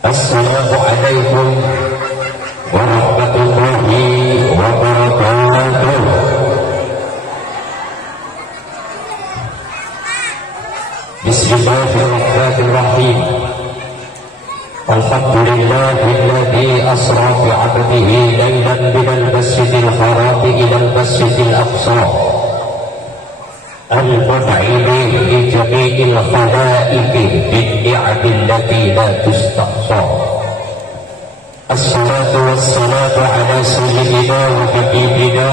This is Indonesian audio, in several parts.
Assalamualaikum warahmatullahi wabarakatuh. Bismillahirrahmanirrahim. Alhamdulillahilladzi asra bi'abdihi laylan minal masjidil haram ilal masjidil aqsa al-mun'imi li jami'il khalaiqi bin-ni'ami allati la tustahsa. Assalatu wassalamu ala sayyidina wa habibina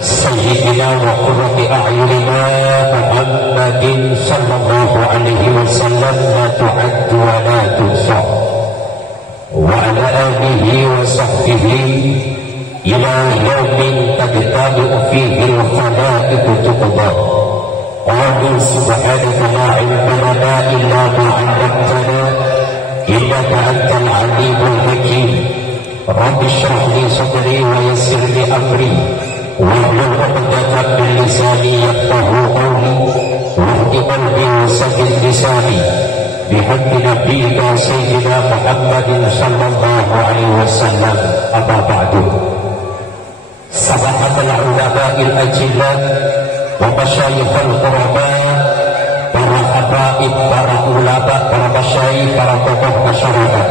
sayyidina wa qurrati a'yunina Muhammadin sallallahu alaihi wasallam la tu'addu wa la tuhsa, wa ala alihi wa sahbihi ila yawmin tadtabi'u fihi al-khalaiqu tuqda. Qul subhanaka la ilma lana illa ma 'allamtana innaka antal 'alimul hakim. Rabbi shrah li sadri wa yassir li amri wahlul 'uqdatam min lisani yafqahu qawli wahdi qalbi wa sabbih lisani bihaqqi nabiyyika sayyidina Muhammadin sallallahu alaihi wasallam. Amma ba'du. Sahabatul ulama'il ajillah wa masyayikhul quraba, para habaib, para ulama, para masyayikh, para tokoh masyarakat,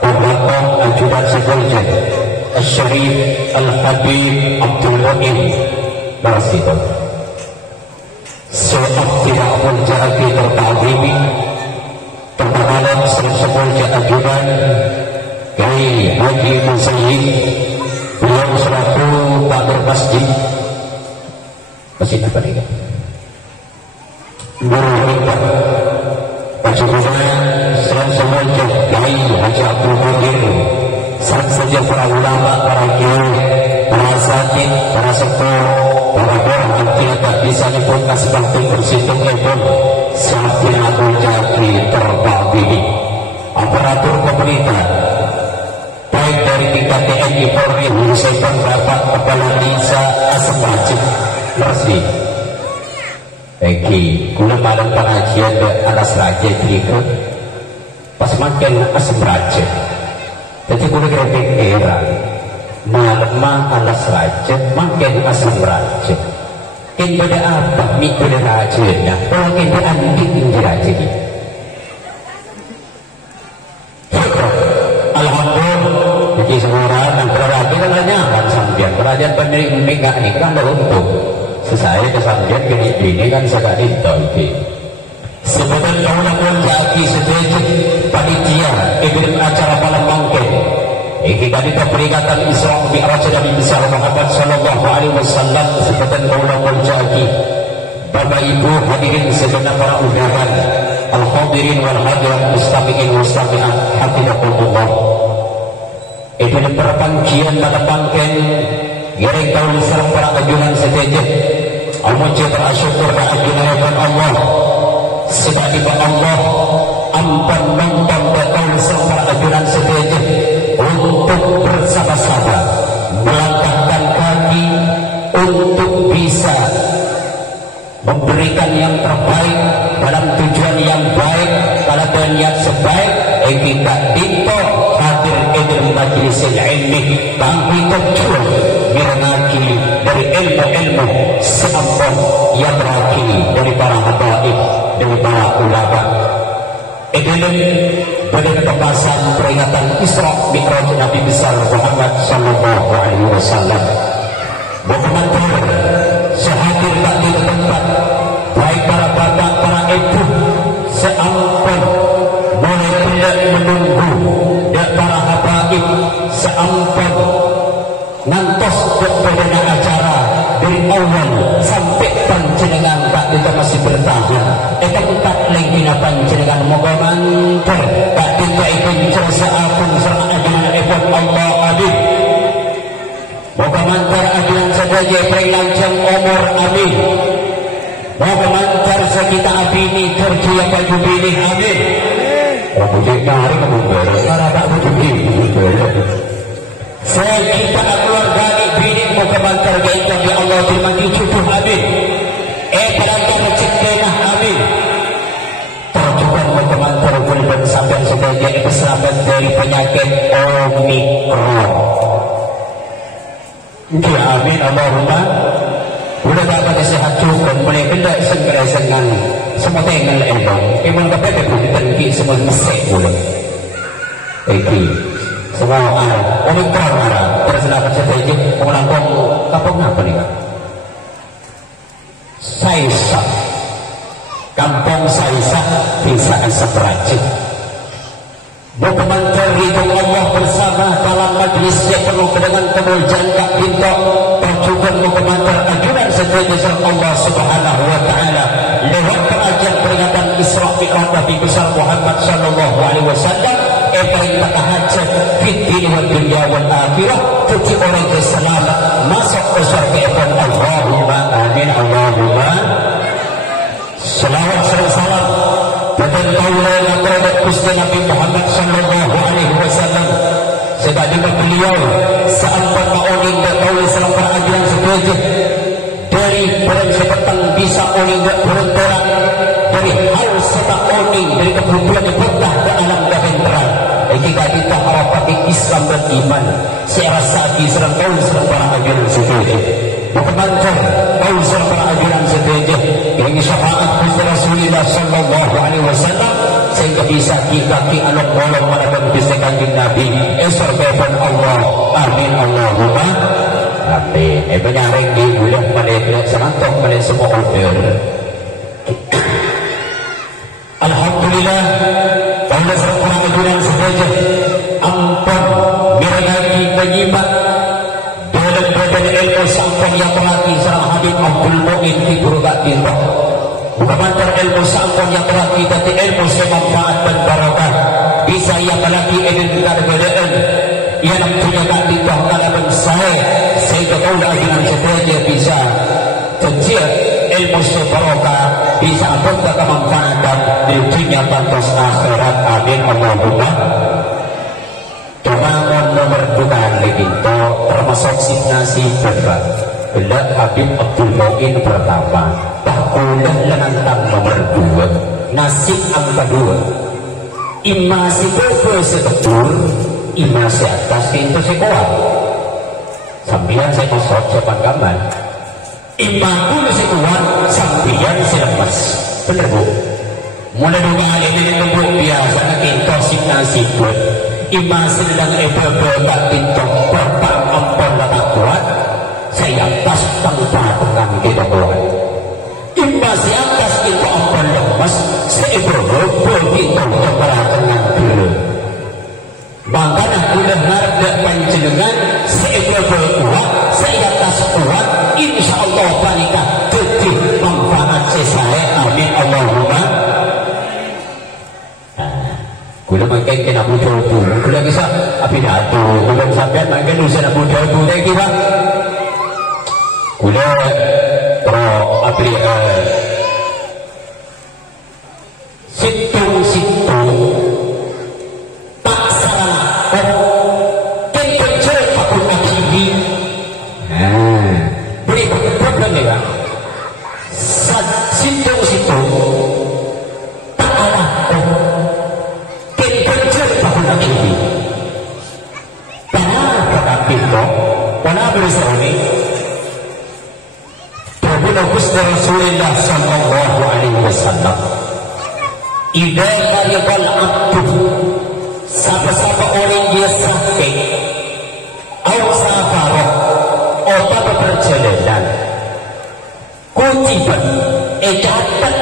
ulama ajudan sekolja Al-Syarif Al-Habib Abdul Mu'in Marasidah seorang tidak menjadi terta'zimi terkenal sekolja ajudan Kiai Haji Musayyib. Beliau selaku takmir masjid apa nih? Guru kita Bagaimana serang semuanya Kiai Haji Abdul Mu'in, serang saja para ulama, para kiai, para asatid, para sepuh, para orang yang tidak bisa dibuka seperti bersitung pun sampai menjadi terbagi aparatur pemerintah baik dari tingkat TNI, Polri, Husepan, Bapak Kepala Desa Asem resmi. Eki guna malam pengajian ke alas raja jika pas makin asem raja. Jadi guna kira era malam alas raja makin asem raja. Kin beda apa mikir raja nya? Kalau kin beda anjing raja ni. Alhamdulillah. Jadi seorang yang kerajaan kan hanya kan sambian kerajaan pendiri mega ni kan ada untung. Sesaya kesambian gini kan sekali tauhid. Sebenarnya ulama lagi sedikit panitia ikut acara malam mangkeh. Iki kali peringatan Isra Mi'raj Nabi besar Muhammad sallallahu alaihi wasallam. Sebenarnya ulama lagi Bapak Ibu hadirin segenap para undangan, al-hadirin wal hadirat, mustami'in mustami'at, hafizakumullah. Itu di perpangkian pada pangken Giring tahun serang para ajunan seteja Al-Mujib bersyukur dan ajunan Allah. Sedang tiba Allah ampan nonton dan tahun serang para ajunan seteja untuk bersama-sama melangkahkan kaki untuk bisa memberikan yang terbaik dalam tujuan yang baik, dalam niat sebaik. Kita dinto hadir dalam majlis ilmi kami kecil mirengaki dari ilmu-ilmu seampun yang berakili dari para habaib, dari para ulama. Dalam pembahasan peringatan Isra Mi'raj Nabi besar Muhammad sallallahu alaihi wasallam, berkomentar sehadir tak di tempat baik para bapak, para ibu seampun boleh tidak menunggu dan para habaib seampun ngantos kepada acara dari awal sampai panjenengan tak kita masih bertahan. Kita tak lagi panjenengan moga mantar tak kita ikut cerasa apun serta ajaran ibad Allah amin. Moga mantar ajaran saja peringancang umur amin. Moga mantar sakita abini kerja yang baju bini amin. Rambutnya hari kamu beres, karena tak butuh bini beres. Saya kita keluarga bini moga mantar gaitkan ya Allah dimati cukup amin. Perangkat menciptakan amin. Terjukan moga mantar kulban sampai sebagai keselamat dari penyakit Omikron. Ya amin Allahumma. Udah dapat sehat cukup mulai benda segera senang semua tengal elok. Emang dapat berhenti semua mesek boleh. Eki semua Omikron ada tersedapat sebagai pengelangkong kampung apa nih kak? Saisa kampung Saisa desa Asaprajit. Berkomentar ridho Allah bersama dalam majlis yang penuh dengan kemuliaan Kak Binto berjuang berkomentar ajudan sejajar Allah Subhanahu wa Ta'ala lewat pengajian peringatan Isra Mi'raj Nabi besar Muhammad sallallahu alaihi wasallam yang perintah hajat fitni wa dunya wal akhirah cuci orang yang selamat masuk ke surga pun Allahumma amin Allahumma. Salawat salam dan taulaina terhadap Gusti Nabi Muhammad sallallahu alaihi wasallam sedang beliau seampan maoning dan tauli salam perajian sebagai dari perang sepetang bisa oning dan berunturan dari hal setak oning dari kebutuhan yang betah ke alam gavin terang jika kita harapan Islam dan iman saya rasa di serang tauli salam perajian sebagai berkemancar tauli salam perajian sebagai yang syafaat Gusti Rasulullah sallallahu alaihi wasallam sehingga bisa kita ki alok bolong melakukan Gusti Kanjeng Nabi surga Allah amin Allahumma amin. Penyaring di bulan balik semantok balik semua order. Alhamdulillah pada seorang kejuran saja ampun miragi penyimak dalam badan ilmu sampun yang terlaki serang Habib Abdul Mu'in di Burgatin mengamantar ilmu sampun yang terlaki dari ilmu semanfaat dan barakah bisa yang melaki identitas keadaan yang punya kaki kehalaman saya sehingga kaulah dengan sebenarnya bisa kecil ilmu sebarokah bisa anggota kemanfaatan di dunia pantas akhirat amin Allahumma. Tumangon nomor 2 lagi itu termasuk signasi berat gelap Habib Abdul Mu'in pertama bakulah lenantang nomor 2 nasib angka 2 imasi bebe seketul imasi atas pintu sekuat sambian saya masuk siapkan gambar imahku sekuat sambian selepas bener bu mulai dua ini nembuk biasa kita signasi buat imasi dan bebe tak pintu berpak ampun tak kuat saya pas tanpa dengan kita kuat imasi atas pintu ampun lemas saya bebe kita keberatan yang dulu makanya udah harga panjenengan saya berkuat saya atas kuat insya Allah balika jadi manfaat saya amin Allahumma. Kula makin kena butuh kula kisah api datu kula sampean makin usia butuh lagi pak kula pro api situng tak salah kecil aku akhibi beri problem ya pak situng tak kalah kecil aku akhibi karena berkabit kok karena berisahuni Tuhan Gusti Rasulullah sallallahu alaihi wasallam idza maribal abdu siapa-siapa orang dia sakit atau safarah atau berperjalanan kutiban catat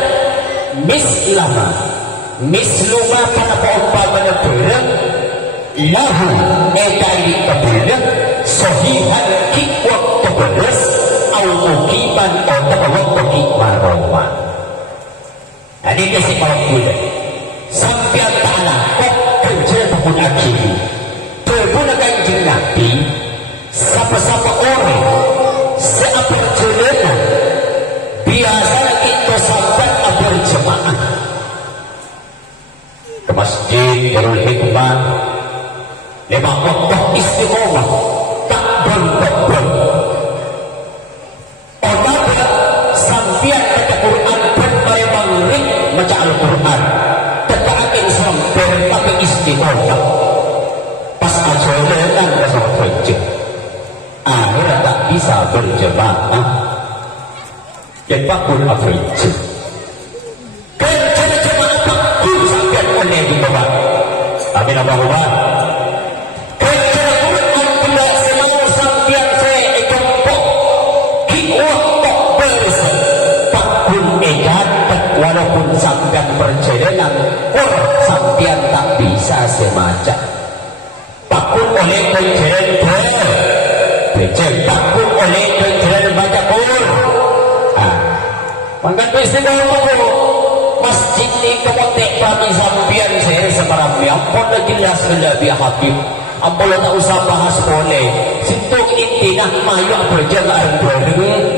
misluma pada paumpamanya barang lahu dari kebelah sahihan kikwat kebelas au mukiman atau waktu maroma. Jadi kasih kalau boleh sampai tanah kok kerja pun akhiri tergunakan Nabi siapa-siapa orang seperjalanan biasa kita sampai berjemaah ke masjid Darul Hikmah 5 waktu istiqomah tak berbun orang sampai pada Quran berbayang maca Al-Quran tetapi sampai tapi istiqomah pas ajaran pasal kerja akhirnya tak bisa berjemaah dan pakun kerja kerja jemaah pakun sampai oleh di bawah amin Allahumma kerja Quran tidak selalu sampai saya ekompok kiwak tok beres pakun edan walaupun sampai perjalanan sampai tak bisa semacam pakun oleh kerjaan takut oleh kerjaan baca Quran. Mangkat istiqomah masjid ni kemotek kami sampian saya semarang ni ampun jelas lebih habib ampun tak usah bahas boleh situ intinya mayu berjalan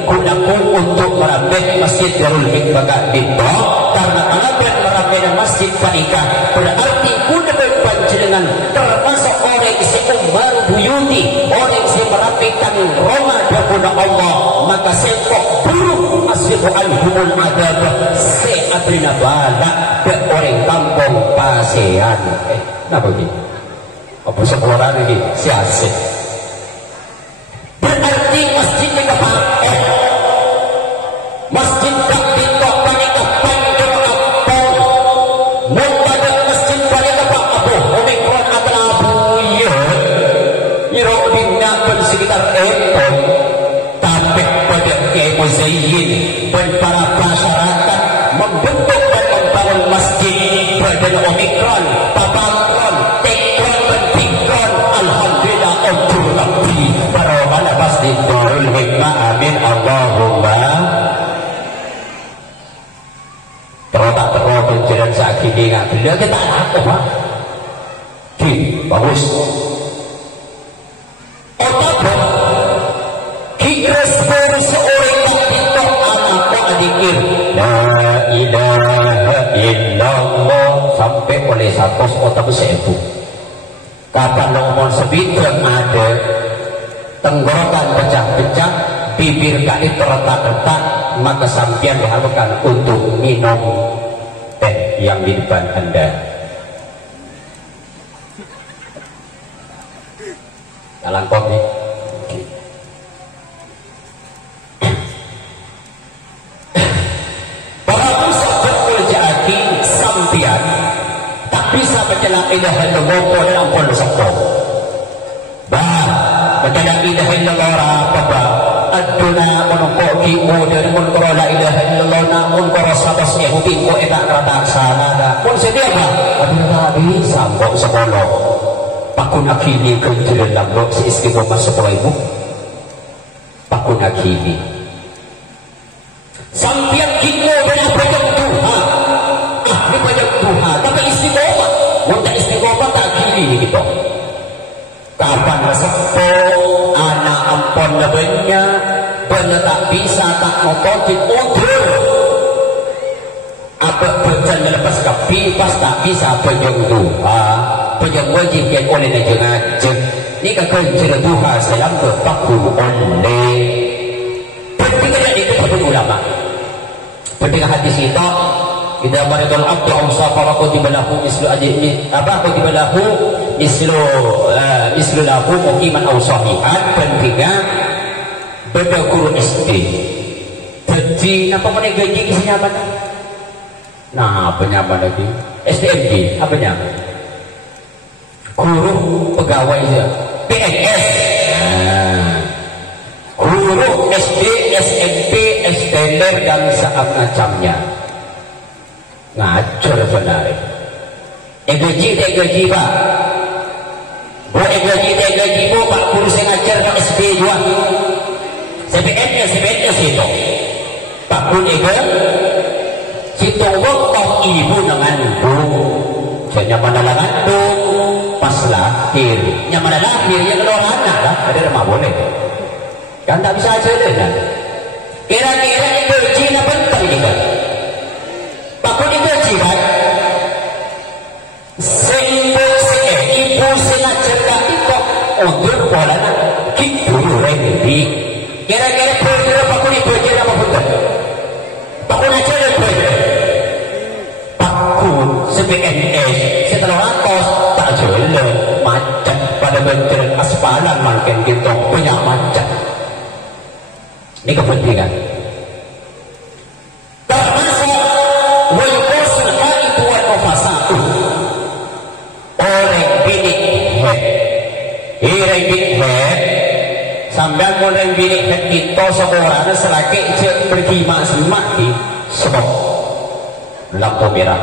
gunakan untuk merambah masjid Darul Hikmah Dinto karena alamat merambah masjid Faika berarti guna berpanjangan termasuk orang si Umar Buyuti orang si merapikan Roma dapuna Allah maka sepok buruk masyidu al-humul adab se'abrina balak ke orang kampung pasean kenapa ini? apa sekolah ini? siasat berarti masjid ini kepakai masjid tak ditok panik kepanjang apel mempada masjid panik apa omikron adalah buya nyerok dindakan sekitar ekor tapi pada kemuzayyin dan para masyarakat membentuk dan membangun masjid pada omikron papakron tekron dan pikron alhamdulillah untuk Rabbi para mana masjid Darul Hikmah amin Allahumma kalau tak terlalu penjalan sakit dia beliau kita lakukan bagus otak respon seorang yang ditok anaknya adikir la ilaha illallah sampai oleh 100 otak sebu kapan ngomong sebidang ada tenggorokan pecah-pecah bibir kaki terletak-letak maka sampian diharapkan untuk minum teh yang di depan anda dalam kopi tak bisa berjalan ilaha illallah dan ampun dosa bah berjalan ilaha illallah apa aduna menungkok kimu dan menungkok la ilaha illallah namun korosatos yahudi ko etak rata sana dah pun sedia bah aduna bisa kok sekolah pakun akhini kerja dalam blok si istiqomah sekolah ibu pakun akhini sampian kimu dan apa yang Tuhan ini banyak Tuhan tapi istiqomah untuk istiqomah tak kiri gitu kapan resepo anak ampun lebihnya benar tak bisa tak ngotot udur apa berjalan lepas kapi pas tak bisa penjeng Tuhan penjeng wajib yang oleh dengan jeng ini kan kerja Tuhan selam berpakul oleh pentingnya itu betul ulama pentingnya hadis itu idza maridul abdu aw safara kutiba lahu mislu ajri apa kutiba lahu mislu lahu muqiman aw sahihan pentingnya beda guru SD jadi apa mana gaji isinya apa nah apanya apa lagi SDMD apanya guru pegawai ya PNS guru SD SMP SDLR dan semacamnya ngacur benar gaji pak boleh gaji bu pak guru saya ngajar pak SD juga CPNS itu pak guru situ waktu ibu dengan saya nyaman ngandung pas lahir nyaman lahir ya keluar anak lah ada rumah boleh kan tak bisa aja deh kira-kira gaji apa penting juga pakun itu jiran ibu sengaja kaki kok untuk pola gitu rendi kira-kira pakun itu jiran apa betul pakun aja deh pakun CPNS setelah ratos tak jalan macet pada benteran aspalan makin gitu punya macet. Ini kepentingan termasuk wayukosul haitu wa nufasatu orang binik head orang binik head sambil orang binik head itu seorang selagi berkhidmat semati sebab lampu merah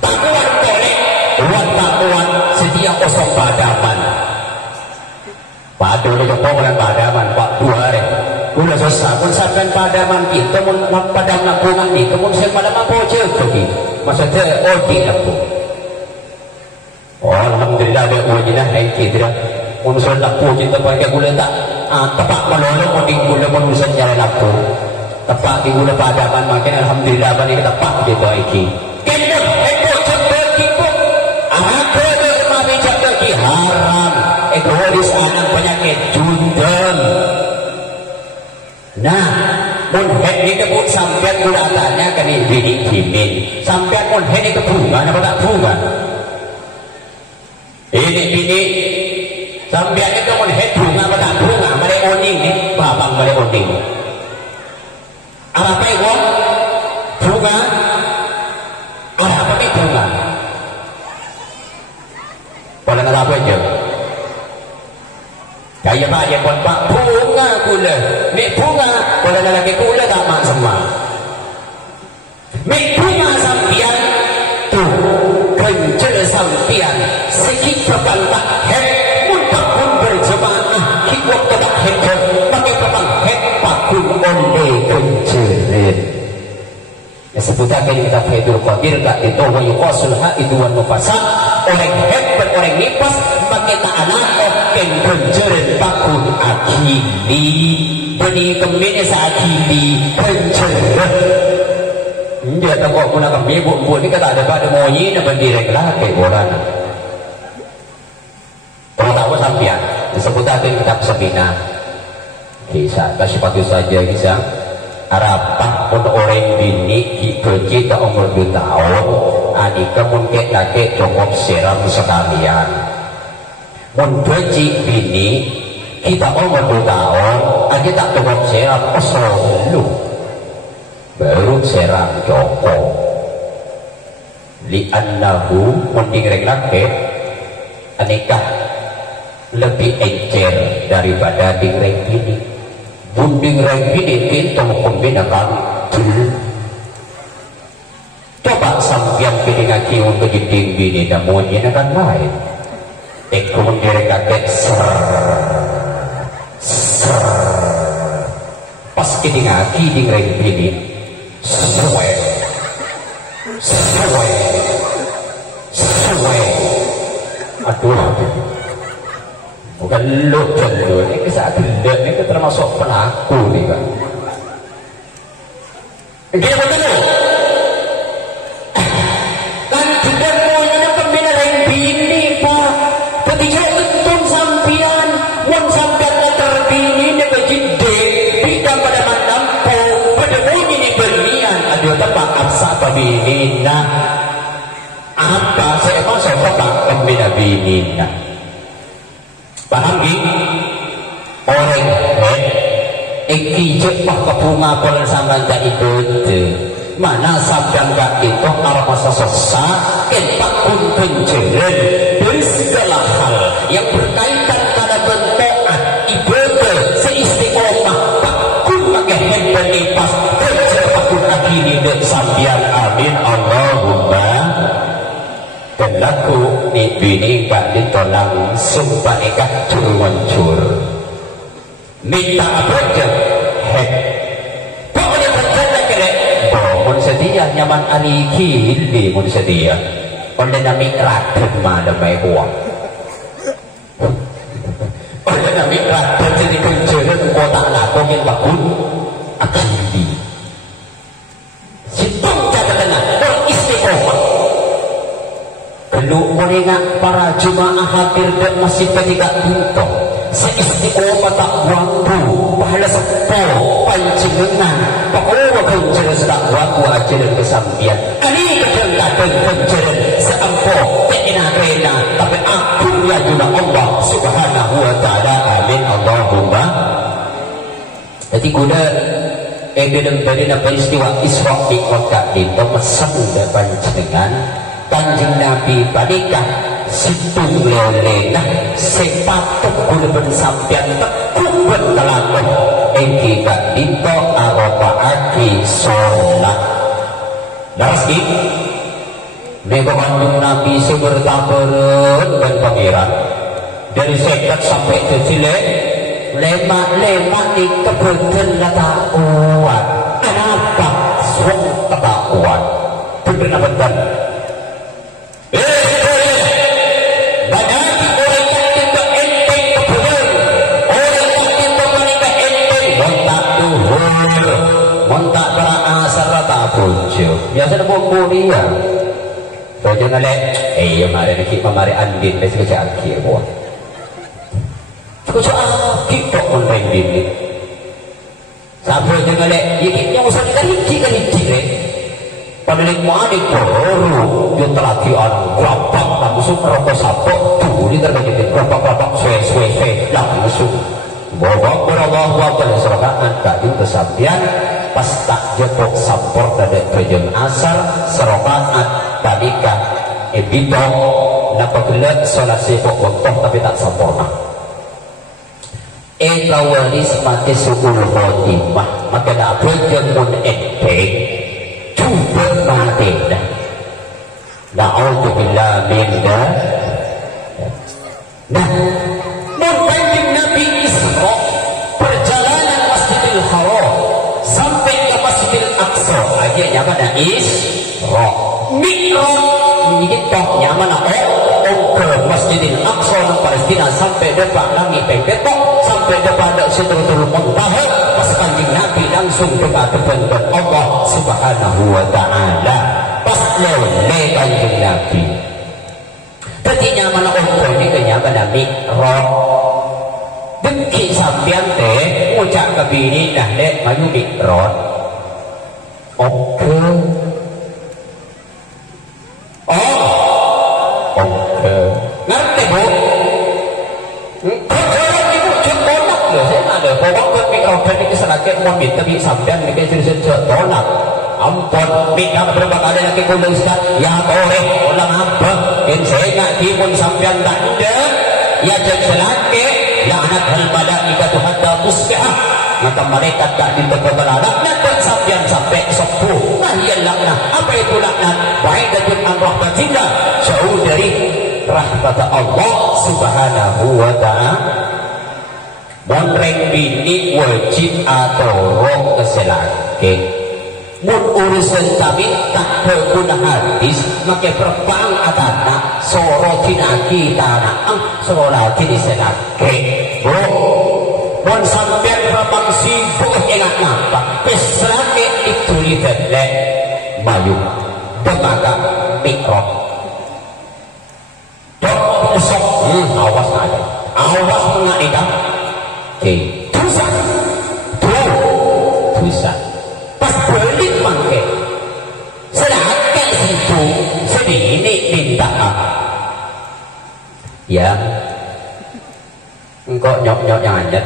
takuan kolek buat takuan sedia kosong padaman padu itu pokoknya padaman pak buare udah susah pun sampai padaman kita pun padam lampungan ni kemudian saya padaman pojok pergi maksudnya odi lampu oh alhamdulillah ada ujian yang kita unsur lampu kita pakai gula tak tepat melolong odi gula manusia jalan lampu tepat di gula padaman makin alhamdulillah bani tepat gitu iki kendor pojok pergi pun aku bermami jatuh ki haram egois anak penyakit jundem. Nah, mun head ni kebut sampean gulatanya kan ini bidik himin. Sampean mun head ni kebungan apa tak bunga? Ini bidik sampean itu mun head bunga apa tak bunga? Mari oning ni, babang mari oning. Apa itu? Bunga. Apa ni bunga? Boleh nak apa je? Kaya pak dia pun pak bunga gula mik bunga kalau lelaki gula tak mak semua mik bunga sampian tu kencel sampian sikit terbantak hek muntah pun berjemaah hikwak tak hekor pakai petang hek pakun onde kencelin ya seputar kali kita Faidul Qadir kak itu wa yuqasul haidu wan nufasa orang hebat orang nipas pakai tak anak ken kencerin pakun akili beni kemini sakili kencerin dia tak kok guna kami buat ni kata ada pada monyi nak berdiri lah kayak orang kalau tahu sampian disebut tadi kitab Sabina kisah kasih patu saja kisah harapan untuk orang bini kita umur 2 tahun adik mungkin kakek cukup siram sekalian mencuci bini kita umur 2 tahun adik tak cukup siram dulu baru siram cukup li'annahu mending kakek anikah lebih encer daripada dingreng bini bunding renggi itu mengkombinasikan coba sampian pilih ngaji untuk jeding bini namun ini akan lain kemudian kakek pas kita ngaji di renggi bini suwe aduh bukan lu cendur ini saat gendut ini termasuk pelaku nih kan dia betul kan gendut punya pembina lain bini pak ketika untung sampian wong sampian terbini dia kejide bidang pada manampu pada bunyi ini bernian aduh tempat absa pembina nah apa saya masuk tempat pembina bini nah paham ini orang iki cepat ke bunga pola sampai tak ikut mana sabdan gak itu arah masa sesat kentak pun penjeren dari segala hal yang berkaitan pada bentokan ibadah seistiqomah pakun pakai handphone lipas kerja pakun akhiri dan sambian amin Allahumma dan laku ni bini gak ditolong sumpah nikah cur-mencur minta apa aja hek pokoknya berkata kerek mohon sedia nyaman aliki hildi mohon sedia oleh nami raden mana mai uang oleh nami raden jadi kenceran kota laku yang bakun akili situng catatan beristiqomah lu mengingat para jemaah hadir dan masih ketika butuh seistiqomah tak waktu pahala sepo pancingan pakowa kenceres tak waktu ajaran kesampian ani kadang-kadang kenceres seampo kena tapi akhirnya juga Allah subhanahu wa ta'ala amin Allahumma. Jadi guna dalam peristiwa Isra Mi'raj tadi pesan depan jenengan Kanjeng Nabi badikah situng lelena sepatut guna pensampian tekun berkelakuan engki gak dinto arobaaki sholat lagi nego Kanjeng Nabi sebertaberan dan pangeran dari sekat sampai ke Cilek lemak-lemak di kebetulan ketakuan kenapa suang ketakuan bener bener banyak orang yang tidak enteng kebetulan orang yang tidak menikah enteng montak duhur montak berasal rata pujuk biasa mau kuliah kau jangan lek mari kita mari andin besok kerja akhir buat kau akib kok konten ini sampai jangan lek yang usah dikali pada lek mau adik baru yang terlaki orang kelapa langsung rokok sapok tuh ini terjadi kelapa suwe langsung bawa berallahu akbar serokaan kadin kesampian pas tak jepok sampor dari tujuan asar serokaan tadika bidong dapat gelap sholat sibuk waktu tapi tak sempurna waris mati suul khotimah maka tak berjemun enteng coba mati dah na'udzubillah minna. Nah Kanjeng Nabi Isra perjalanan Masjidil Haram sampai ke Masjidil Aqsa akhirnya pada Isra Mi'raj ini toknya mana ke Masjidil Aqsa di Palestina sampai depan langit pepetok sampai depan Sidratul Muntaha pas Kanjeng Nabi langsung depan Allah subhanahu wa ta'ala pas lele Kanjeng Nabi jadi nyaman ini kenyaman Mi'raj dengki sampian teh ucap kebini dah dek maju Mi'raj oke ngerti bu? Kalau ibu tolak loh, saya ada bawa ke mikroban ini sedikit mau minta bi sampean ini cerita tolak. Ampun, minta berapa kali lagi kundang sekali? Ya boleh, ulang apa? Yang saya nak timun sampean tak ada, ya jadi selaki, ya anak hal malaikatu hatta tusbihah. Maka mereka tak diperkebelah laknat dan sampean sampai sepuh. Mahiyal laknat, apa itu laknat? Wa'idatun an rahmatillah, jauh dari rahmat Allah subhanahu wa ta'ala. Monreng bini wajib atau roh keselake mun urusan kami tak berguna hadis maka berbang atana soro tinaki tanah soro kini selake mon sampai berbang sibuk ingat nampak keselake itu lihat mayu berbaga mikro besok awas aja awas mengaida dosa dosa pas balik mangke sedangkan situ sedini minta ya engkau nyok-nyok yang anjat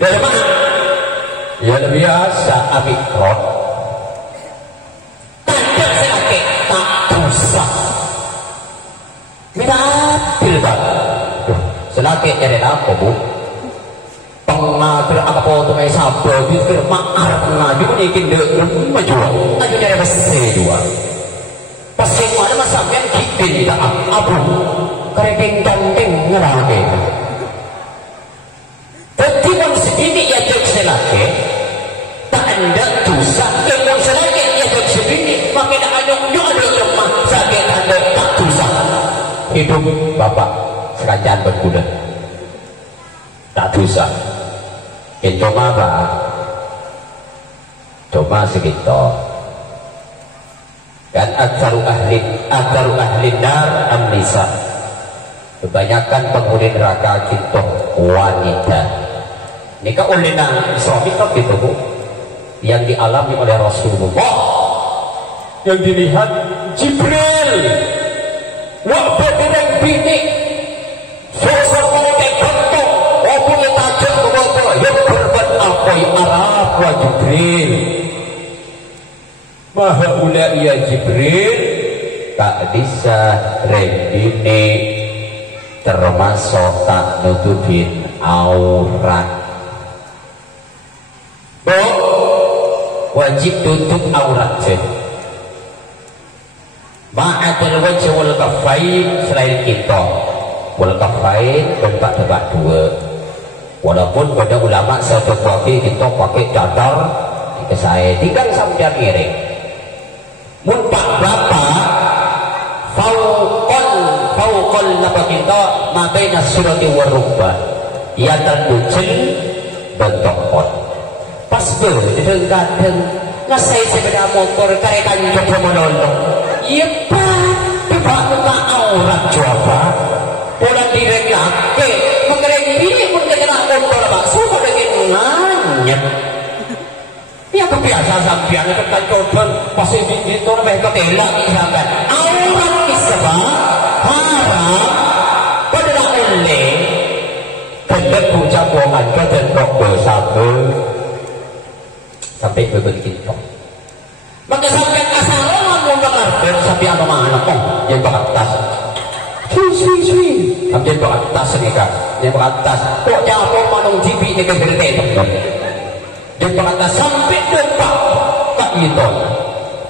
dari mana ya biasa amikrot pilbab selaki jadi apa bu pengatur apa tuh kayak sabdo justru makar pengaju nikin dek maju aja jadi bersih dua pas yang mana mas sampean kitin tak abu kereking ganteng ngerame tapi kalau segini ya jadi selaki tak ada dosa yang selaki ya jadi segini makin ada nyok sakit ada tak dosa hidup bapak sekalian berkuda tak dosa cuma apa cuma segitu kan aksaru ahli nar an-nisa Kebanyakan penghuni neraka itu wanita. Nikah oleh suami kan gitu bu, yang dialami oleh Rasulullah, yang dilihat Jibril, waktu direng bini, sosok mereka bentuk, walaupun tajam ke yang berbuat apa yang Arab wa Jibril. Maha ulia ya Jibril, tak bisa rendini termasuk tak nutupin aurat. Wajib tutup aurat je. Ma'adal wajah wal kafain selain kita. Wal kafain tempat dua. Walaupun pada ulama satu kaki kita pakai cadar, kita saya tinggal sampai kiri. Munpak berapa? Fauqal napa kita mabaina surati war rukbah. Ia terkucil bentuk pot. Pas kadang ngasai sepeda motor kereta coba menolong. Iya pak, coba muka aurat coba. Pulang direk laki, mengerek ini mengenai motor pak. Suka dengan nanyet. Ya kebiasaan sampian itu coba pas itu mereka telak misalkan. Aurat kisah haram pada oleh tidak ucapan dan rokok satu. Sampai begitu. Maka sampai asal mau mengerti sampai apa mana kong yang bakat tas. Sui. Sampai bakat tas ni kan. Yang bakat tas. Kok jatuh manung jibi ni kan berita. Yang bakat tas sampai depan tak itu.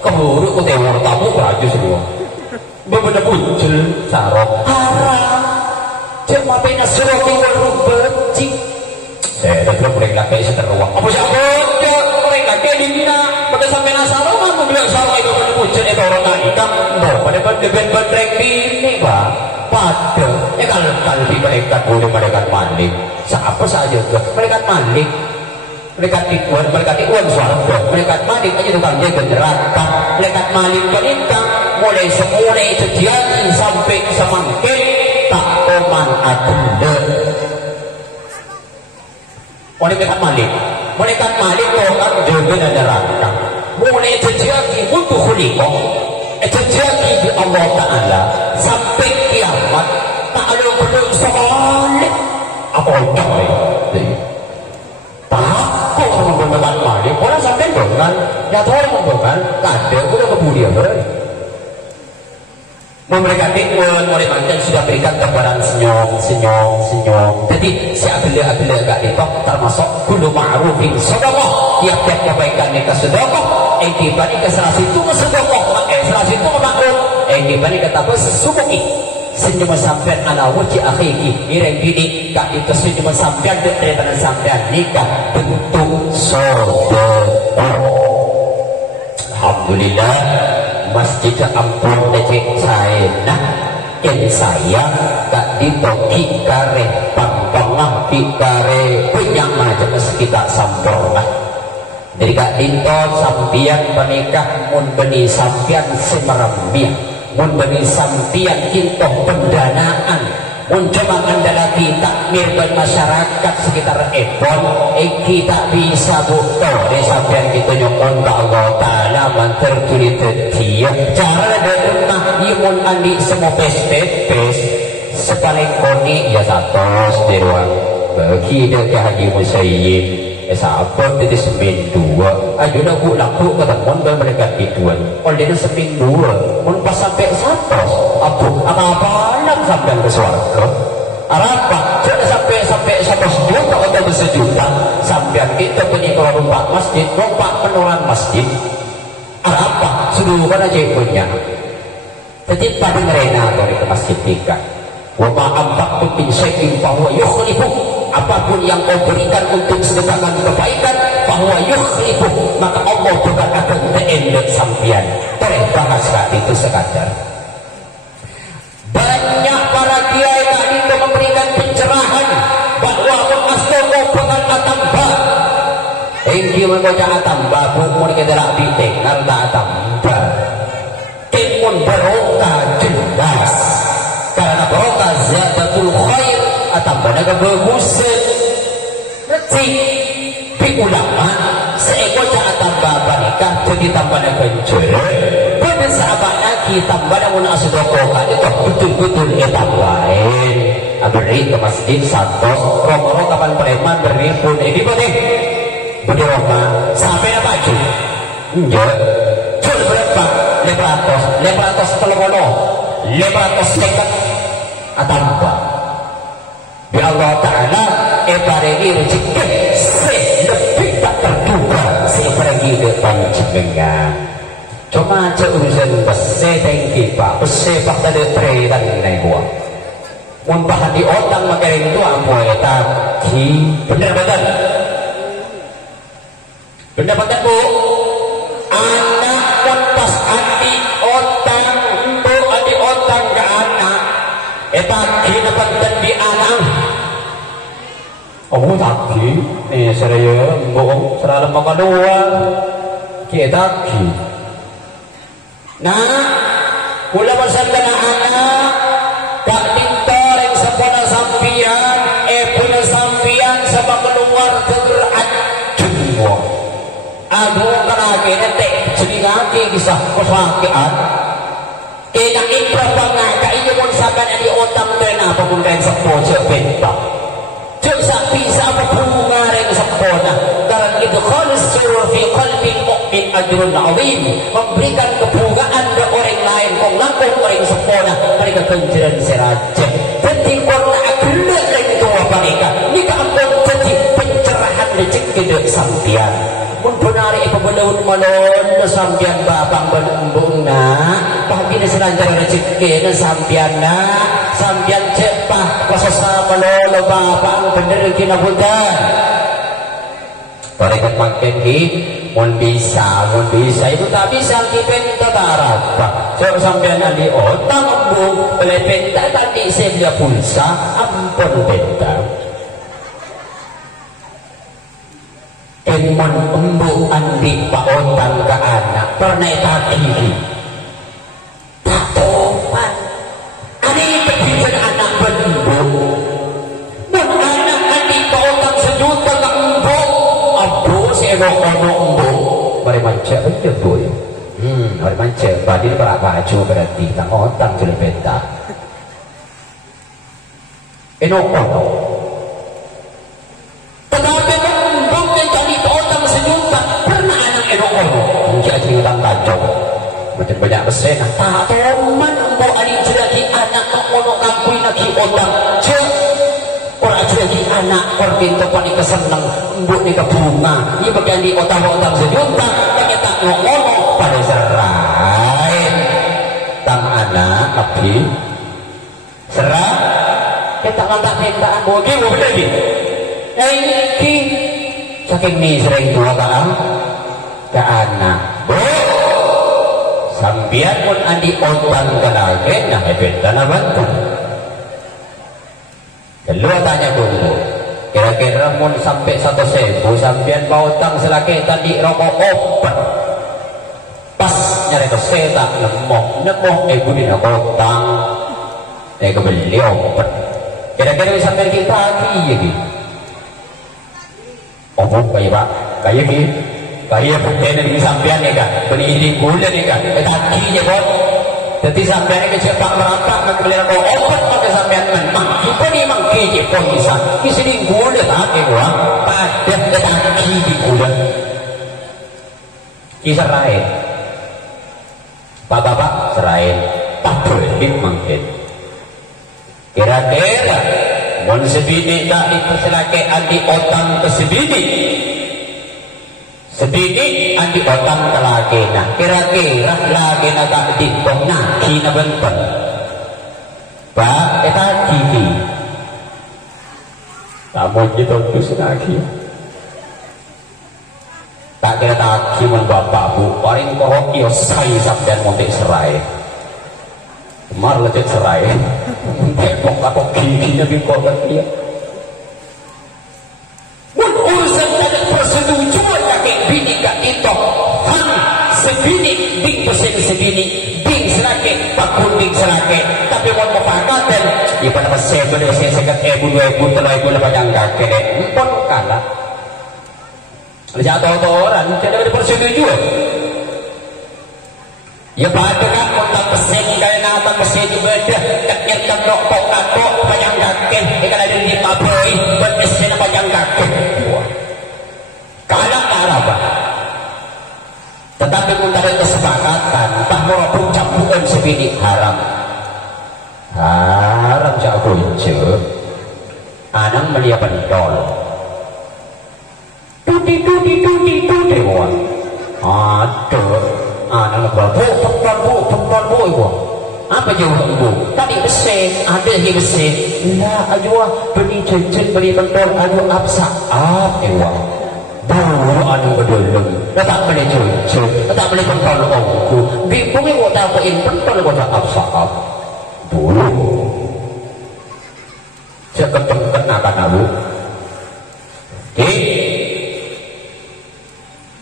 Keburu kau tengok tamu baju semua. Berbeda muncul sarok haram. Cuma bina surat yang berubah. Saya dah boleh laki seteruang. Apa siapa? Laki dimina pada sampai nasarongan mobil salah itu menyebutkan itu orang ikan no pada benteng bini pak pada kalau di mereka boleh mereka malik siapa saja tuh mereka malik mereka tiuan suarga mereka malik aja tukang jaga neraka mereka malik wanita mulai sejati sampai semangkin tak oman adil oleh mereka malik orang jaga neraka mulai terjadi untuk khuliqah terjadi di Allah Ta'ala sampai kiamat tak ada belum soleh apa orang takut menggunakan malik orang sampai dengan ya tahu menggunakan kadang udah kemudian mereka timbul oleh mantan sudah berikan gambaran senyum. Jadi si abila gak ditok termasuk kudu ma'rufin sedekah. Tiap-tiap kebaikan nikah sedekah. Dibanding ke salah situ ke sedekah. Salah situ ke makruf. Dibanding ke tabus sumuki. Senyum sampean ala wajhi akhihi. Ireng bini gak itu senyum sampean daripada sampean nikah bentuk sedekah. Alhamdulillah. Masjid ampun dejek saya yang sayang tak ditoki kare pangpangah di kare banyak macam sekitar sampurna dari kak dinto sampian menikah mun beni sampian semerembiah mun beni sampian kintoh pendanaan mun coba andalati takmir dan masyarakat sekitar Epon kita bisa butuh di sampian kita nyokon ke Allah Ta'ala manter tulis dia cara dari rumah imun andi semua pes sepaling koni ya satu di ruang bagi dia ke Haji Musayyib sahabat itu semin dua ayo nak laku ketemu dan mereka ituan oleh itu semin dua mun pas sampai satu apa nak sampai ke suarga apa sudah sampai 100 juta atau bersejuta sampai kita punya kalau rumah masjid rumah penuran masjid apa seluruh kan aja punya jadi pada mereka dari ke masjid tiga wa ma'ambaktum bin syai'in fahuwa yukhlifu apapun yang kau berikan untuk sedekahkan kebaikan fahuwa yukhlifu maka Allah juga akan mengendek sampian boleh bahas itu sekadar banyak para kiai tadi memberikan pencerahan bahwa mengasih dengan atamba tinggi mengoja atamba bukan kita rapi tinggal atamba timun berokah jelas karena berokah zat tambah naga bagusin reci di ulama seekor jangan tambah nikah jadi tambah naga jere pada sahabat lagi tambah namun asudoko itu betul-betul etamwain beri ke masjid satu romo kapan preman beri pun ini boleh beri Roma sampai apa aja enggak jual berapa 500 telono 500 sekat atamba di Allah Ta'ala ebaregi rezeki lebih tak terduga sebaregi depan jenengan cuma aja urusan besi tengki pak besi pak tadi tre dan naik buah mumpahan di otak makanya itu apa ya taki bener-bener bener-bener bu anak kontas adi otang bu adi otang ke anak taki dapat di anak oh taki nih serius bohong seralam makan doang kita taki nah kula pesan kena anak tak dintoreng sepona sampian punya sampian sebab keluar kegerak jumbo aduh karake netek jadi ngaki kisah kesakian kena ibrah banget kak iya pun saban di otak dan apapun kain sepo cek bentak cek sapi sama bunga reng sepona karena itu khalis surur fi qalbi mu'min ajrun azim memberikan kebungaan ke orang lain kong langkung orang sepona mereka penceran seraja jadi kona agelah reng tua mereka ini ampun jadi pencerahan rezeki ke sampian mun benari pebelun malon sampian babang belembung pagi ni selanjar rezeki na sampian sampian cepah pasasa malolo babang bener kinabudan mereka makin di mun bisa itu tak bisa kipen tatarap so sampian di otak bu boleh penta tadi saya beli pulsa ampun penta Emon embu andi pak otang ke anak pernah kaki tak topan ada kepikiran anak berembu dan anak andi pak otang sejuta ke embu abu seorang embu mari manca betul boy mari manca badil para baju berarti tak otang sudah benta enokono tetapi jadi orang kacau macam banyak besen tak teman mau ada jadi anak mengono kampui lagi otang cek orang jadi anak orang pintu panik kesenang mbok ni bunga ini bagian di otang-otang sejuta tapi tak ngono pada serai tang anak tapi serah kita ngantak tindakan bogi boleh lagi ini saking ni sering dua orang ke anak bu sampian pun andi otang ke lagi nah hebetkan abantan kedua tanya dulu kira-kira mun sampai 1.000 sampian bau otang selaki tadi rokok obat pas nyari ke setak nemoh budi nak otang kebeli obat kira-kira sampai kita lagi ya gitu oh kayak pak kayak gitu kaya bukti dari sampean ya kan penilai gula ya kan kaki je bot jadi sampean ke cepak meratak makbeli aku obat pakai sampean memang kita ni memang keje pun bisa kisah gula tak gua pada kaki di gula kisah lain bapak serai tak boleh mungkin kira-kira mon sebini tak dipersilakan adi otang ke sebini sedikit andi otang ke lagi nah kira-kira lagi nak tak dikong nah kina bentuk pak kita kini tak mau gitu terus lagi tak kira tak kimun bapak bu paling kohok iyo say sampean montek serai mar lecet serai tepok kapok giginya bingkok dia urusan ada persetujuan bini kak itu sebini ding pesen sebini ding serake pakun ding serake tapi mau mufakatan ya pada saya boleh saya sekat 2,000 3,000 lepas yang kakek pun kalah jatuh orang tidak ada persetujuan ya pada kan kontak pesen kaya nata pesen juga dah kakek tak rokok kakok panjang kakek ikan ada di maboi berpesen panjang kakek kalah apa tetapi pun ada kesepakatan bahwa pencampuran sebidik haram cak kunci anak melihat pentol tuti wah ada anak pentol bu ibu apa jauh ibu tadi besi ada yang besi lah ajwa beli jajan beli pentol adu absaab ibu baru anu bedulung tak boleh cucu tak boleh pentol ongku bingung ibu tak poin pentol ibu tak absaab dulu saya kenakan abu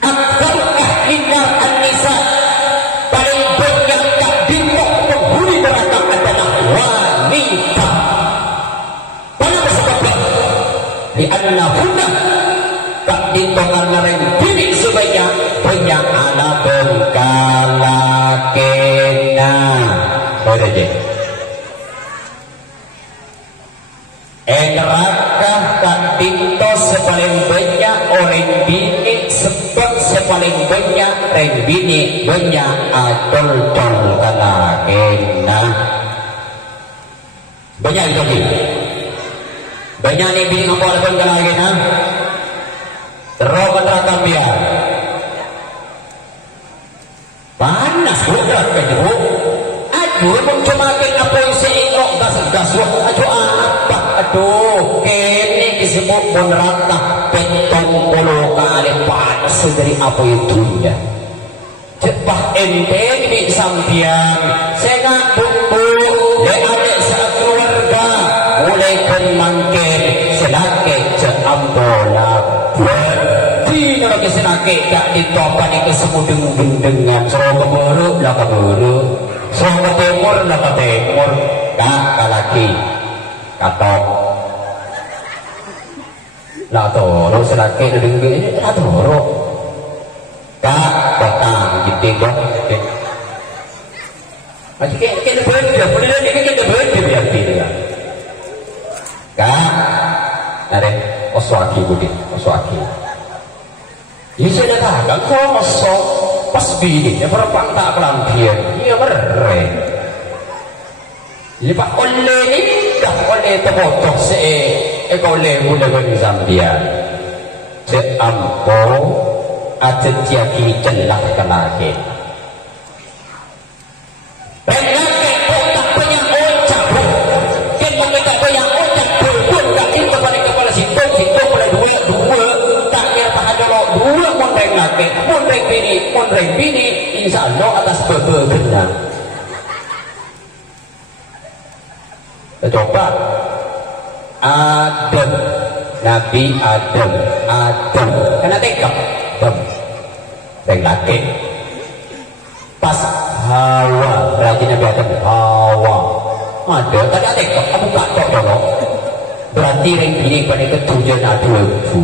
akbar ahlinya an-nisa paling banyak tak dimbok penghuni neraka adalah wanita pada sebabnya li'annahunna tak dimbokkan ngereng bini sebanyak banyak anak berkalakena boleh je neraka tak dinto sepaling banyak orang bini sebab sepaling banyak orang bini banyak adol-dol kalakena banyak itu lagi banyak ni bini ngapa adol kalakena terus neraka biar panas budak keju aduh mencemakin apa isi ikrok gas aduh ini disebut neraka pentong puluh kali panas dari apa itu ya cepat enteng di sampian saya nggak bumbu ya adik sekeluarga mulai kemangkin selake ceambola berarti kalau keselake tak ditopan itu semua dengan serong keburu lah keburu serong ke timur lah ke timur tak kalaki katok lah toro selake dengar ini lah toro tak petang gitu dong masih kayak berbeda boleh lagi kayak berbeda berarti dia kak nare oswaki budi oswaki ya sudah dagang kosong pas bini ya perpang tak pelampian ya mereng ya pak oleh ini dah oleh terpotong oleh mula bagi Zambia seampo ada tiaki celah kelaki relaki pun tak banyak ocak kan mereka banyak ocak pun tak kita pada kepala situ boleh dua tak kira pahadolo dua pun relaki pun bini insya Allah atas bebenah coba Adam Nabi Adam kena tekap dan laki pas Hawa rajin Nabi Adam Hawa ada tadi tekap kamu kacau dong berarti yang ini pada ketujuan ada bu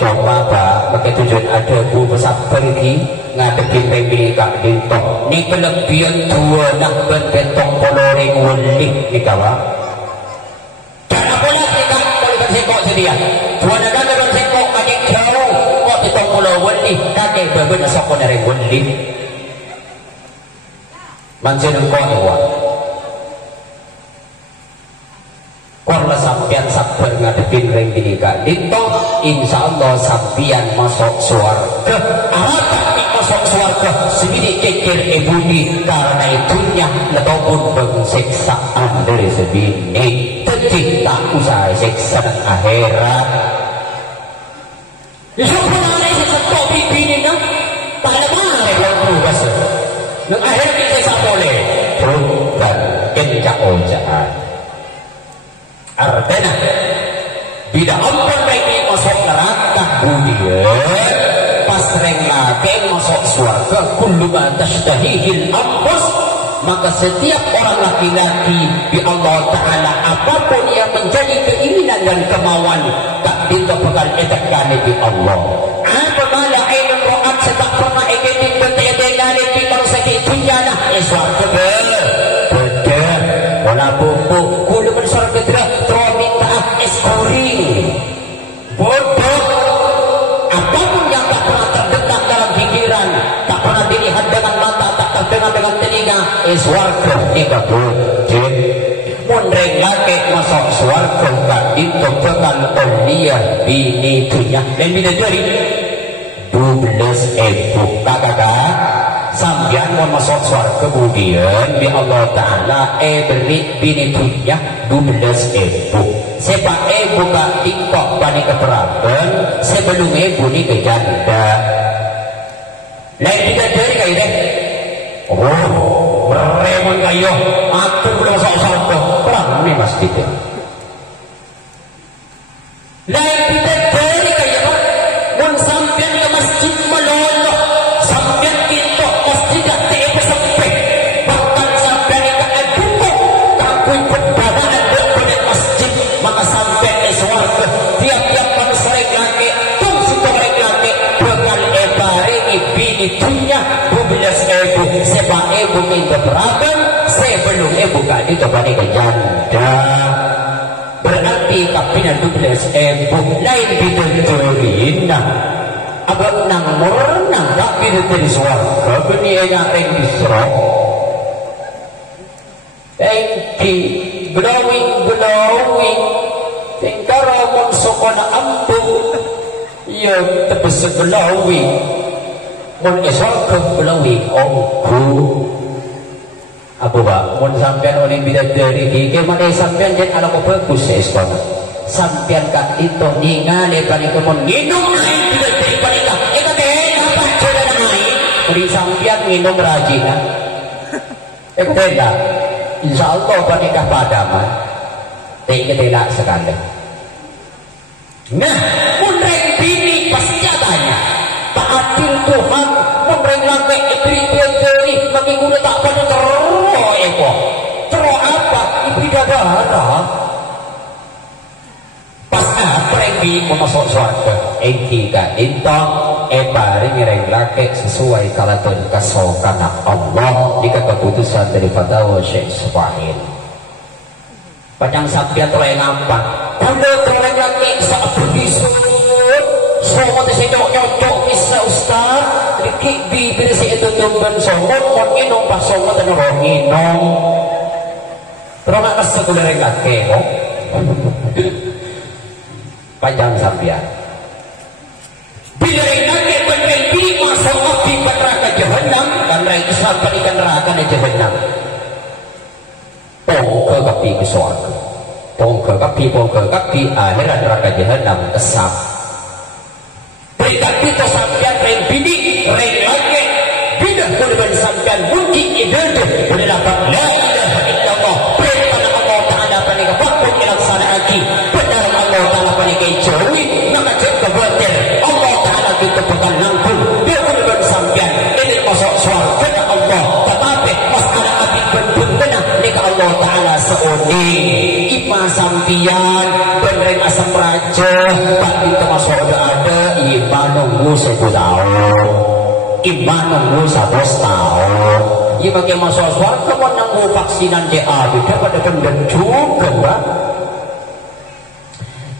coba pak pakai tujuan ada bu besar pergi ngadepin rembi kak dintok ni kelebihan dua nak bentong poloring wali ni kawan cara pula kita boleh bersekok sedia dua nak bersekok kakek jauh kok bentong polo wali kakek berbeda sokon dari wali mancin kau ni wak korla sampian sabar ngadepin rembi kak dintok insyaallah sampian masuk suarga masuk suarga sedikit kekir ibuni karena itunya ataupun pengsiksaan dari sebini tetih tak usah siksa dan akhirat disebut ada sesuatu bini nak tak ada mana yang berubah dan akhirnya kita tak boleh berubah kencak ojaan artinya tidak ampun lagi masuk neraka budian pas reng lagi masuk surga kullu ma tashtahihil anfus maka setiap orang laki-laki di Allah Ta'ala apapun yang menjadi keinginan dan kemauan tak dinto bakal etakkan di Allah. Apabila ilmu ro'at setak pernah eketik bertiada di kalau sakit tunjana eswar kebel bedah wala bumbu kulu bersar kedra terus minta es kuring bodoh. Apapun yang tak pernah terdekat dalam pikiran, tak pernah dilihat dengan mata, tak terdengar dengan telinga, swarga dikabulkan. Munreng laki masuk swarga tak ditentukan oleh bini dunia dan bini dari 12.000 kakak sambian mau masuk swarga kemudian di Allah Ta'ala beri bini dunia 12.000 sebab buka tiktok bani keberatan sebelum ni kejanda lain tidak dari kayak deh beremon kayo atur belum sok-sok perang ni mas kita lain tidak dari kayak pak mun sampian ke masjid melolo sampian kita masjid tak tepe sampai bahkan sampian ke adupo takui berdadaan berbelit masjid maka sampian eswarga tiap-tiap manusia laki tung suka laki bakal ebaringi bini dunia 12.000 sebab minta beragam sebelum buka itu bani ke janda berarti kapinan 12.000 lain ditentuin agak nang merenang tak ditentuin suarga beni enak yang diserok engki glowing tingkar ramon sokona ambu ya tebes glowing mun suarga glowing ongku Abu Pak, mun sampean oleh bidadari iki mana sampean jen ala ko bagus sekolah. Sampean kat itu ningali paling kemun minum air bidadari paling ka. Kate apa coba air? Beri sampean minum rajin. Kate insyaallah paling ka padaman. Tidak sekali. Nah, mun rek bini pasti tanya. Taatil Tuhan memreng laki bidadari bagi guna tak pada terus apa bidadara pas pergi masuk surga engkika intong paring ngereng laki sesuai kalaton kasokan Allah jika keputusan dari fatwa Syekh Ismail padang sampian terlalu nampak pada terlalu laki saat berdisut semua nyocok bisa ustaz dikik bibir si itu tumben somot mau nginong pas somot dan orang nginong terus gak kesek udah rekat kemo panjang sampian bila rekat ke penreki masuk api neraka jahannam dan reki sampai ikan neraka di jahannam pongke kapi ke surga pongke kapi akhirat neraka jahannam kesap berkat itu sampian reng bini reng laki bila boleh sampian mungkin ibadah boleh dapat la ilaha illallah perintah Allah Ta'ala panika waktu ilaksanaaki benar Allah Ta'ala panika jauhi maka jika berbatir Allah Ta'ala kita bakal langsung dia boleh sampian ini masuk surga Allah tetapi masalah api benar nika Allah Ta'ala seuni ima sampian bereng asam raja tak kita masuk ada iman nunggu 1 tahun iman nunggu 100 tahun ia pakai masuk surga mau nunggu vaksinan DA beda pada benda juga Pak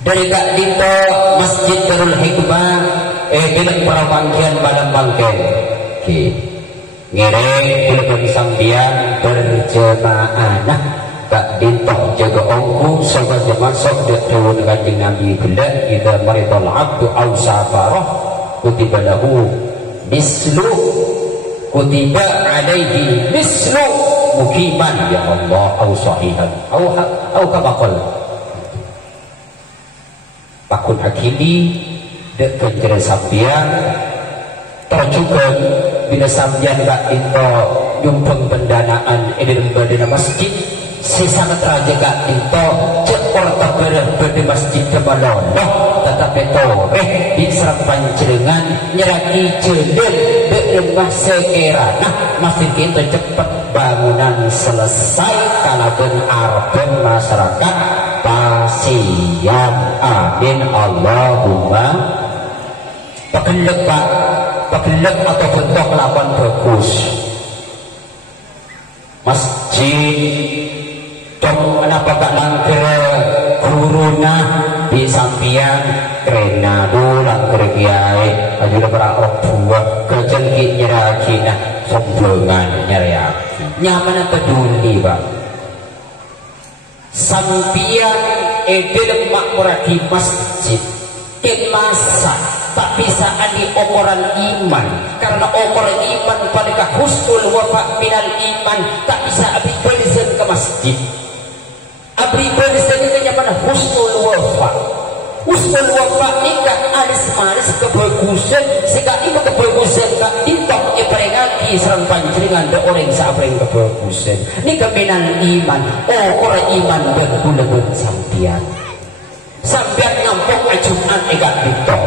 dari Kak Dito Masjid Darul Hikmah bila para bangkian badan bangkian ngereng bila bagi sambian berjemaah Kak Dito jaga ongku sebagai masuk dia turun kanjeng Nabi gelak idza maridul abdu aw safarah kutiba lahu mislu kutiba alaihi mislu mukiman ya Allah aw sahihan aw kama qala pakun hakimi dek kenjere sambian tercukup bila sambian Kak Dito nyumbang pendanaan di lembaga masjid sesangat raja Kak Dito cekor tabarah pada masjid Kemaloloh tetapi toreh di serang pancelengan nyeraki jelil rumah sekiranya masjid kita cepat bangunan selesai kalaupun arben masyarakat pasien. Amin Allahumma. Pegelek Pak, pegelek atau bentuk lawan bagus masjid dong. Kenapa gak langgar guruna di sampian krena dulu langgar kiai aja udah berakok buah kejengkit nyeraki nah sombongan nyeraki nyaman peduli Pak. Sampian edel makmurah di masjid kemasa tak bisa adi ukuran iman, karena ukuran iman pada husnul wafa minal iman tak bisa abri belisan ke masjid. Abri belisan itu pada husnul wafa. Husnul wafa nikah alis malis kebagusan sehingga itu kebagusan tak ditok iperengaki serang panjeringan ada orang yang kebagusan nikah minal iman. Ukuran iman berbulan sampian ngampung ajuman egak ditok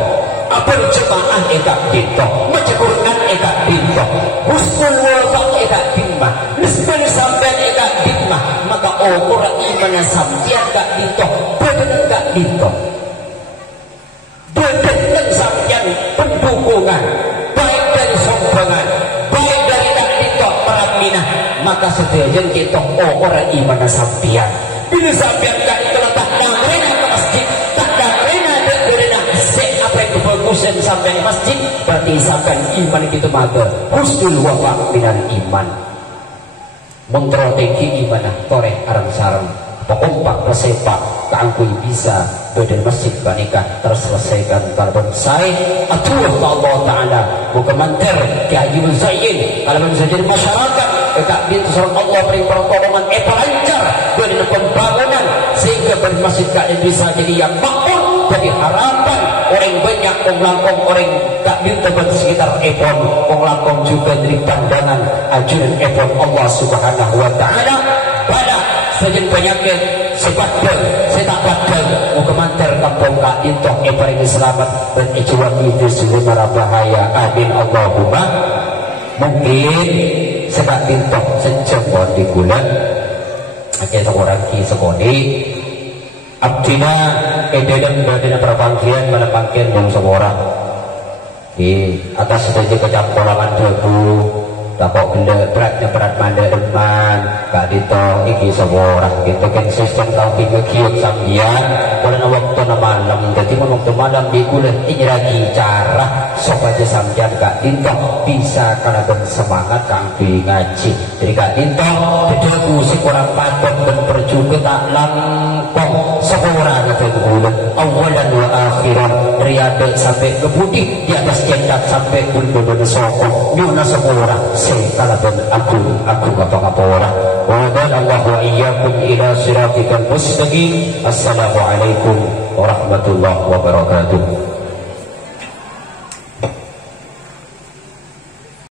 berjemaah egak ditok baca Quran egak ditok husnul wafa egak dimah nisbal sampean egak dimah maka ukuran iman sampean gak ditok badan gak ditok badan sampean pendukungan baik dari sombongan baik dari gak ditok peraminah maka setiap kita ukuran iman sampean bila sampean gak dikeletak namrena ke masjid tak namrena dan apa yang kebagusan sampai masjid berarti sampai iman kita mager husnul wafa minal iman mentrodeki iman toreh arang sarang pengumpak bersepak keangkui bisa badan masjid banikah terselesaikan karbon saya atuh Allah Ta'ala bukan manter keajibun zayin kalau menjadi masyarakat dekat bintu sarang Allah beri pertolongan lancar badan pembangunan sehingga badan masjid gak bisa jadi yang makmur jadi harapan orang banyak penglangkong orang tak minta di sekitar Epon penglangkong juga dari pandangan ajuran Epon Allah Subhanahu Wa Ta'ala pada sejen penyakit sebadal saya tak badal mau kemantar kampung kak intok Epon ini selamat dan ijuan itu sebenarnya bahaya. Amin Allahumma. Mungkin sebab intok sejempon di bulan akhirnya orang ki sekoni abdina ededan badina perpangkian mana pangkian yang seorang di atas saja kecampurangan debu takok benda berat manda deman gak dito iki seorang gitu kan sistem tau tinggal kiut sambian pada waktu malam jadi waktu malam dikulah ini lagi cara sok aja sambian gak dito bisa karena bersemangat kangpi ngaji jadi gak dito debu sekurang patok dan perjuga tak langkong seorang itu bulan awalan wa akhiran dari ada sampai ke budi di atas jendak sampai benar-benar sokong nyuna seorang sekala dan aku apa-apa orang wa Allah wa iyyakum ila siratikal mustaqim. Assalamualaikum warahmatullahi wabarakatuh.